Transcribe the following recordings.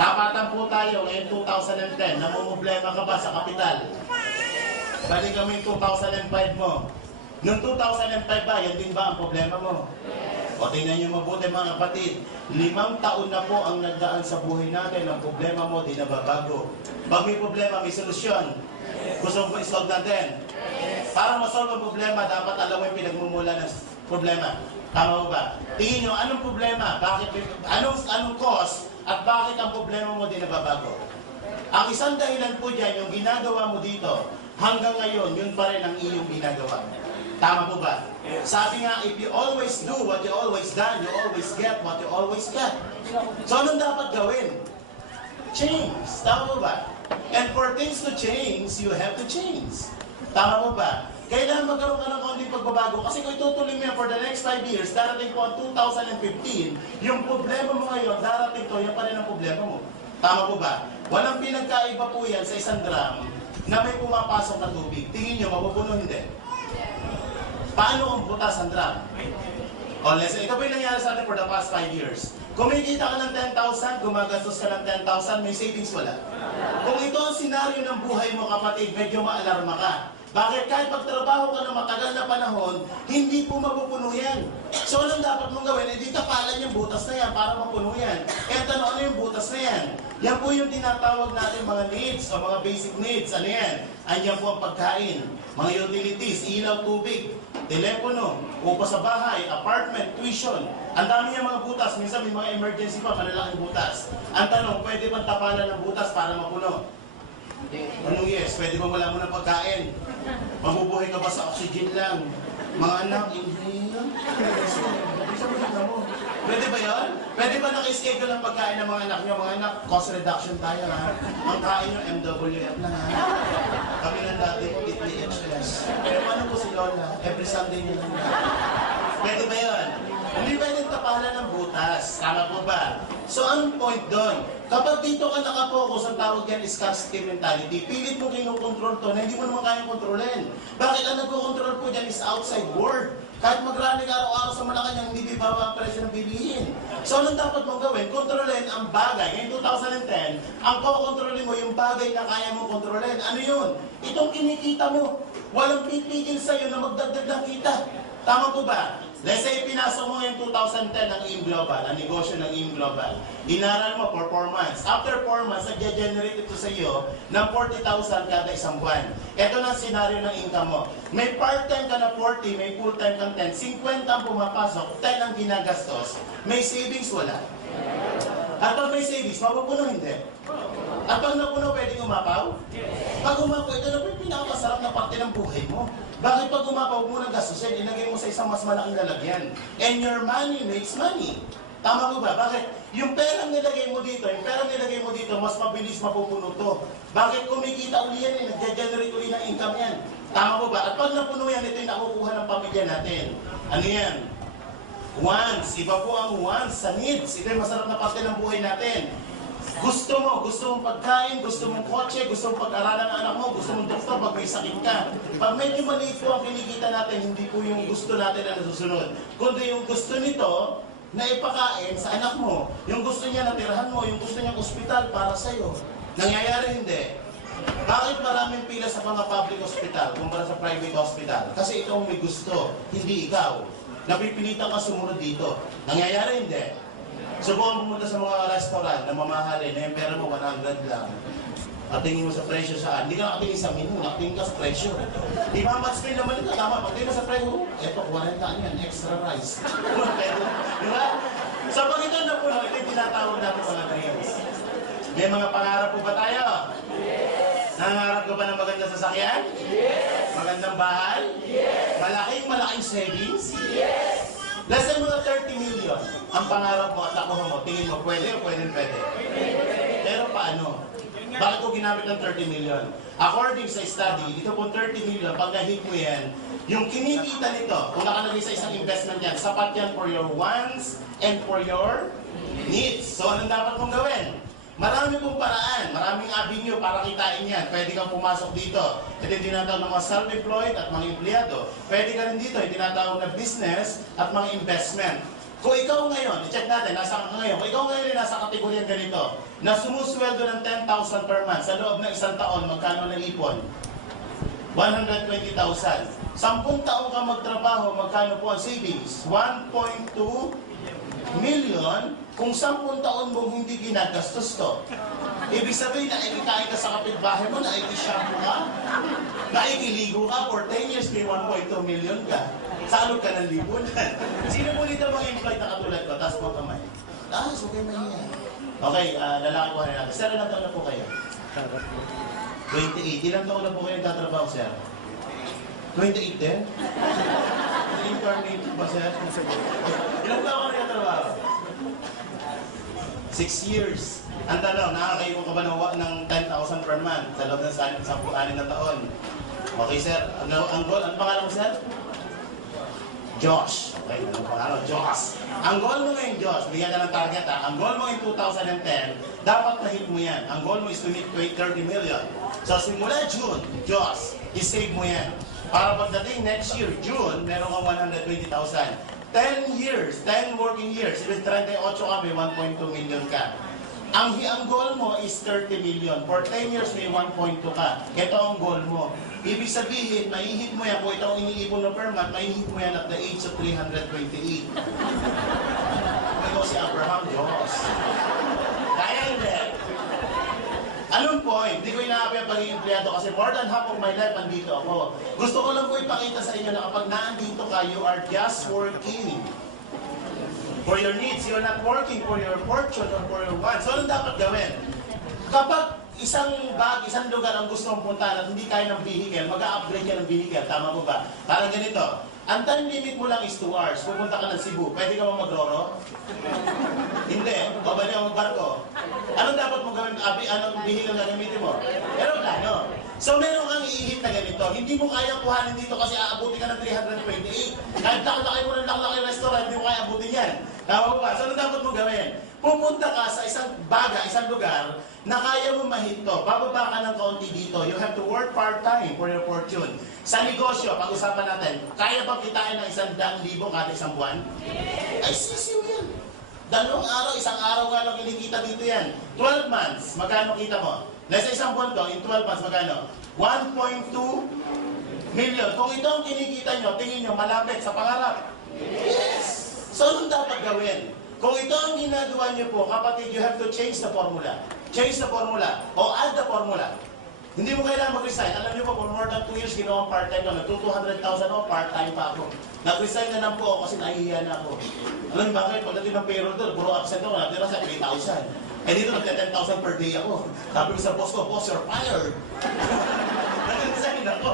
Tapatan po tayo ngayon 2010. Namumblema ka ba sa kapital? Balik kami 2005 mo. Noong 2005 ba, yan din ba ang problema mo? O tingnan nyo mabuti mga kapatid, 5 taon na po ang nagdaan sa buhay natin. Ang problema mo, di nababago. Pag may problema, may solusyon. Gusto mo isolve natin? Para masolve ang problema, dapat alam mo yung pinagmumula ng problema. Tama mo ba? Tingin nyo, anong problema? Anong cause? At bakit ang problema mo di nababago? Ang isang dahilan po dyan, yung ginagawa mo dito, hanggang ngayon, yun pa rin ang iyong ginagawa. Tama po ba? Sabi nga, if you always do what you always done, you always get what you always get. So, anong dapat gawin? Change. Tama po ba? And for things to change, you have to change. Tama po ba? Kailangan magkaroon ka ng kaunting pagbabago. Kasi kung itutuloy mo yan for the next 5 years, darating po ang 2015, yung problema mo ngayon, darating to, yan pa rin ang problema mo. Tama po ba? Walang pinagkaiba po yan sa isang drum na may pumapasok na tubig. Tingin nyo, mapupuno hindi. Paano ang butas ang drum? O, listen, ito po yung nangyari sa atin for the past 5 years. Kumikita ka ng 10,000, gumagastos ka ng 10,000, may savings wala. Kung ito ang senaryo ng buhay mo, kapatid, medyo maalarma ka. Bakit? Kahit pagtrabaho ka ng matagal na panahon, hindi po mapupuno yan. So, anong dapat mong gawin? Di tapalan yung butas na yan para mapuno yan. Kaya tanong, ano yung butas na yan? Yan po yung tinatawag natin mga needs o mga basic needs. Ano yan? Andiyan po ang pagkain, mga utilities, ilaw, tubig, telepono, upo sa bahay, apartment, tuition. Ang dami niya mga butas. Minsan may mga emergency pa, malalaking butas. Ang tanong, pwede bang tapalan ng butas para mapuno? Anong yes? Pwede ba wala mo ng pagkain? Mabubuhay ka ba sa oxygen lang? Mga anak, inhale. Pwede ba yun? Pwede ba naka-schedule ang pagkain ng mga anak nyo? Mga anak, cost reduction tayo ha. Ang kain nyo, MWF lang ha. Kami lang dati, PTHS. Pero ano po si Lola? Every Sunday nyo lang. Pwede ba yun? Hindi pwedeng tapalan ng butas. Tama po ba? So, ang point doon, kapag dito ka nakapokus, ang tawag yan is scarcity mentality, pilit mo kinukontrol to na hindi mo naman kayang kontrolin. Bakit ang nagkocontrol po dyan is outside world? Kahit magranig araw-araw sa Malacanang, hindi bibaba ang presyo ng bilihin. So, anong dapat mong gawin? Kontrolin ang bagay. Ngayon 2010, ang kukontrolin mo yung bagay na kaya mong kontrolin. Ano yun? Itong kinikita mo. Walang pipigil sa'yo na magdagdag ng kita. Tama po ba? Let's say, pinasok mo yung 2010 ng AIM Global, ang negosyo ng AIM Global. Inaral mo for 4 months. After 4 months, nag-generate ito sa iyo ng 40,000 kada isang buwan. Ito na ang senaryo ng income mo. May part-time ka na 40, may full-time kang 10. 50 ang pumapasok, 10 ang ginagastos. May savings, wala. At pag may savings, mapupuno hindi. At pag napuno, pwedeng umapaw? Pag umapaw, ito na po yung pinakamasarap na parte ng buhay mo. Bakit pag umapaw mo ng gastusin, ilagay mo sa isang mas malaking lalagyan? And your money makes money. Tama po ba? Bakit? Yung perang nilagay mo dito, mas mabilis mapupuno to. Bakit kumikita uli yan eh? Nag-generate uli ng income yan. Tama po ba? At pag napuno yan, ito yung nakukuha ng pamilya natin. Ano yan? Wants. Iba po ang wants sa needs. Ito yung masarap na parte ng buhay natin. Gusto mong pagkain, gusto mong kotse, gusto mong pag-aralan ng anak mo, gusto mong doktor pag may sakit ka. Pag medyo maliit po ang kinikita natin, hindi po yung gusto natin na nasusunod. Kundi yung gusto nito na ipakain sa anak mo. Yung gusto niya na tirahan mo, yung gusto niya ospital para sa'yo. Nangyayari hindi. Bakit maraming pila sa mga public hospital kumpara sa private hospital? Kasi ito ang may gusto, hindi ikaw. Napipilitan ka sumunod dito. Nangyayari hindi. Subukan pumunta sa mga restaurant na mamahalin, na yung pera mo 100 lang. At tingin mo sa presyo saan? Hindi ka nakatingin sa menu, nakatingin ka sa presyo. Di ba, match-spin naman ito, tama. Pag tingin mo sa presyo, eto, 40 yan, extra rice. Di ba? So pag ito na po, ito yung tinatawag natin mga dreams. May mga pangarap po ba tayo? Yes! Nangarap ka ba ng magandang sasakyan? Yes! Magandang bahay? Yes! Malaking savings? Yes! Less than mga 30 million ang pangarap mo at nakuha mo. Tingin mo, pwede o pwede? Pero paano? Bakit ko ginamit ng 30 million? According sa study, dito po 30 million, pag na-hit mo yan, yung kinikita nito, kung nakalagay sa isang investment yan, sapat yan for your wants and for your needs. So, anong dapat mong gawin? Marami pong paraan, maraming avenue para kitain yan. Pwede kang pumasok dito. Ito yung tinatawag ng mga self-employed at mga empleyado. Pwede ka rin dito, yung tinatawag na business at mga investment. Kung ikaw ngayon, i-check natin, nasa ka ngayon, kung ikaw ngayon ay nasa kategoryang ganito, na sumusweldo ng 10,000 per month, sa loob ng isang taon, magkano ng ipon? 120,000. 10 taon ka magtrabaho, magkano po ang savings? 1.2 million. Kung 10 taon mong hindi ginagastos to, ibig sabihin na ikikain ka sa kapitbahay mo, na ikishampoo ka, na ikiligo ka, for 10 years may 1.2 million ka. Salog ka ng lipunan. Sino po dito mga employed na katulad ko? Taas mo kamay. Taas, okay mahiya. Okay, lalaki po na natin. Sir, ilang taon na po kayo? 28. Ilang taon na po kayo nagtatrabaho, sir? 28 din? Incarnate ba, sir? Ilang taon ka nagtatrabaho? 6 years. Ang tanong, nakakayo ka ba ng 10,000 per month sa loob ng 10 na taon? Okay, sir. Ang goal, ano pangalan mo, sir? Josh. Okay, ano pangalan? Josh. Ang goal mo ngayon, Josh, bigyan ka ng target ha. Ang goal mo in 2010, dapat na-hit mo yan. Ang goal mo is to hit 30 million. So, simula June, Josh, i-save mo yan. Para pagdating next year, June, meron kang 120,000. 10 years, 10 working years, ibig 38 ka, may 1.2 million ka. Ang goal mo is 30 million. For 10 years, may 1.2 ka. Ito ang goal mo. Ibig sabihin, maihit mo yan. Kung ito ang iniipon ng per month, maihit mo yan at the age of 328. Ito si Abraham, Diyos. Kaya hindi. Anong point? Hindi ko inaapi ang pagiging empleyado kasi more than half of my life andito ako. Gusto ko lang po ipakita sa inyo na kapag naandito ka, you are just working for your needs. You're not working for your fortune or for your wants. So, anong dapat gawin? Kapag isang lugar ang gusto mong puntahan at hindi kaya ng vehicle, mag-a-upgrade ka ng vehicle. Tama po ba? Parang ganito. Ang time limit mo lang is 2 hours. Pupunta ka ng Cebu. Pwede ka mo mag-roro? Hindi. O ba niya mag-barko? Anong dapat mo gawin? Anong vehicle na gamitin mo? Aeroplano. So meron kang iihit na ganito. Hindi mo kaya kuhanin dito kasi aabuti ka ng 328. Kahit laki mo ng laki restaurant, hindi mo kaya abutin yan. Tama po ba? So ano dapat mo gawin? Pupunta ka sa isang lugar na kaya mo mahito. Bababa ka ng kaunti dito. You have to work part-time for your fortune. Sa negosyo, pag-usapan natin, kaya bang kitain ng 100,000 kada isang buwan? Ay, sisiw yan. 2 araw, 1 araw nga lang kinikita dito yan. 12 months, magkano kita mo? Nasa isang buwan to, in 12 months, magkano? 1.2 million. Kung ito ang kinikita nyo, tingin nyo, malapit sa pangarap. Yes! So, anong dapat gawin? Kung ito ang ginagawa nyo po, kapatid, you have to change the formula. Change the formula. O add the formula. Hindi mo kailangan mag-resign. Alam niyo po, for more than 2 years, ginawang part-time ko. Nag-200,000 ako, part-time pa ako. Nag-resign na lang po ako kasi nahihiya na ako. Alam niyo bakit? Pagdating ng payroll doon, puro absent ako. Natira sa 3,000. Eh dito, nagka-10,000 per day ako. Sabi ko sa boss ko, boss, you're fired. Nag-resign ako.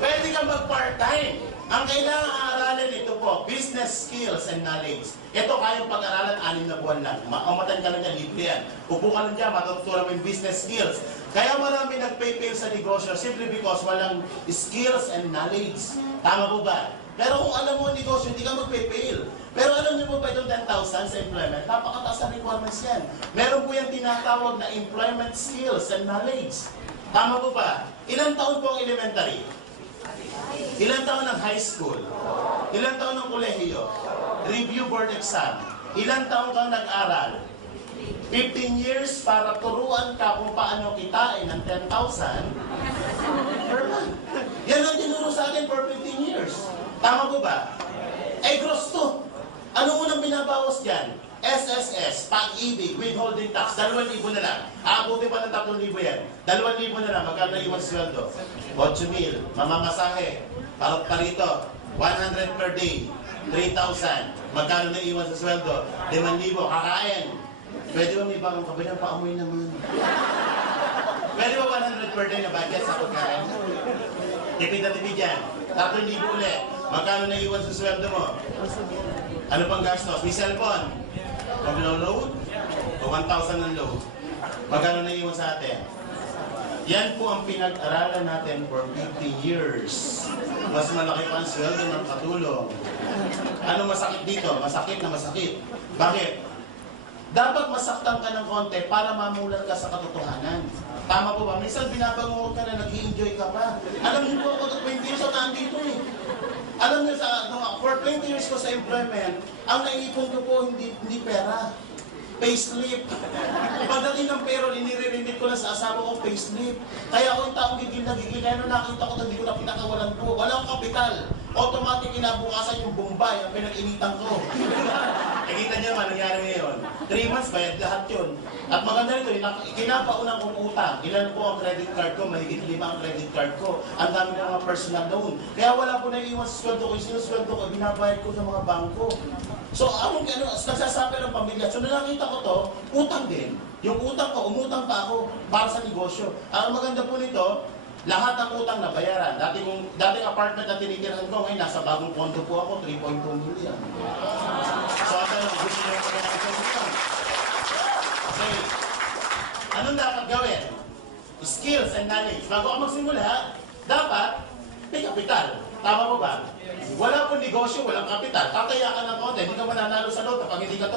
Pwede kang mag-part-time. Ang kailangan aralin ito po, business skills and knowledge. Ito kayang pag-aralan 6 na buwan lang. Makamatan ka lang yan, libre yan. Upo ka lang dyan, matutunan mo yung business skills. Kaya marami nag-pay-fail sa negosyo simply because walang skills and knowledge. Tama po ba? Pero kung alam mo ang negosyo, hindi ka mag-pay-fail. Pero alam niyo po ba itong 10,000 sa employment? Napakataas ang requirements yan. Meron po yung tinatawag na employment skills and knowledge. Tama po ba? Ilang taon po ang elementary? Ilang taon ng high school? Ilang taon ng kolehiyo? Review board exam. Ilang taon kang nag-aral? 15 years para turuan ka kung paano kitain ng 10,000 per month. Yan ang tinuro sa akin for 15 years. Tama po ba? Eh, gross to. Ano unang binabawas dyan? SSS, pag-ibig, withholding tax, 2,000 na lang. Aabutin pa ng 3,000 yan. 2,000 na lang, magkano iwan sweldo? 8,000. Mamamasahe, parito, 100 per day, 3,000. Magkano na iwan sa sweldo? 5,000, kakain. Pwede ba may bagong kabilang paamoy naman? Pwede ba 100 per day na budget sa pagkain? Tipid na tipid yan. 3,000 ulit. Magkano na iwan sa sweldo mo? Ano pang gastos? May cellphone. Mag-load? O 1,000 ng load? Magkano na iwan sa atin? Yan po ang pinag-aralan natin for 50 years. Mas malaki pa ang sweldo ng katulong. Ano masakit dito? Masakit na masakit. Bakit? dapat masaktan ka ng konti para mamulat ka sa katotohanan. Tama po ba? Minsan binabangungot ka na nag-i-enjoy ka pa. Alam niyo po, ako 20 years ako nandito eh. Alam niyo, for 20 years ko sa employment, ang naiipon ko po hindi pera. Payslip. Pagdating ng payroll, inire-remit ko na sa asawa ko payslip. Kaya ako yung taong gigil na gigil. Kaya nung nakita ko, hindi ko na pinakawalan po. Walang kapital. Automatic kinabukasan yung Bombay, ang pinag-initan ko. Nakita niyo naman, nangyari ngayon. 3 months, bayad lahat yun. At maganda nito, kinapaunang kong utang. Ilan po ang credit card ko? Mahigit 5 ang credit card ko. Ang dami ng mga personal loan. Kaya wala po naiiwan sa sweldo ko. Yung sinusweldo ko, binabayad ko sa mga bangko. So, nagsasabi ng pamilya. So, nakita ko to, utang din. Yung utang ko, umutang pa ako para sa negosyo. Ang maganda po nito, lahat ng utang na bayaran. Dating apartment na tinitirahan ko, ngayon nasa bagong kondo po ako, 3.2 million. So, ito lang, gusto nyo yung utang. Okay. Anong dapat gawin? Skills and knowledge. Bago ka magsimula, dapat may kapital. Tama po ba? Wala po negosyo, walang kapital. Tataya ka ng konti, hindi ka mananalo sa loto pag hindi ka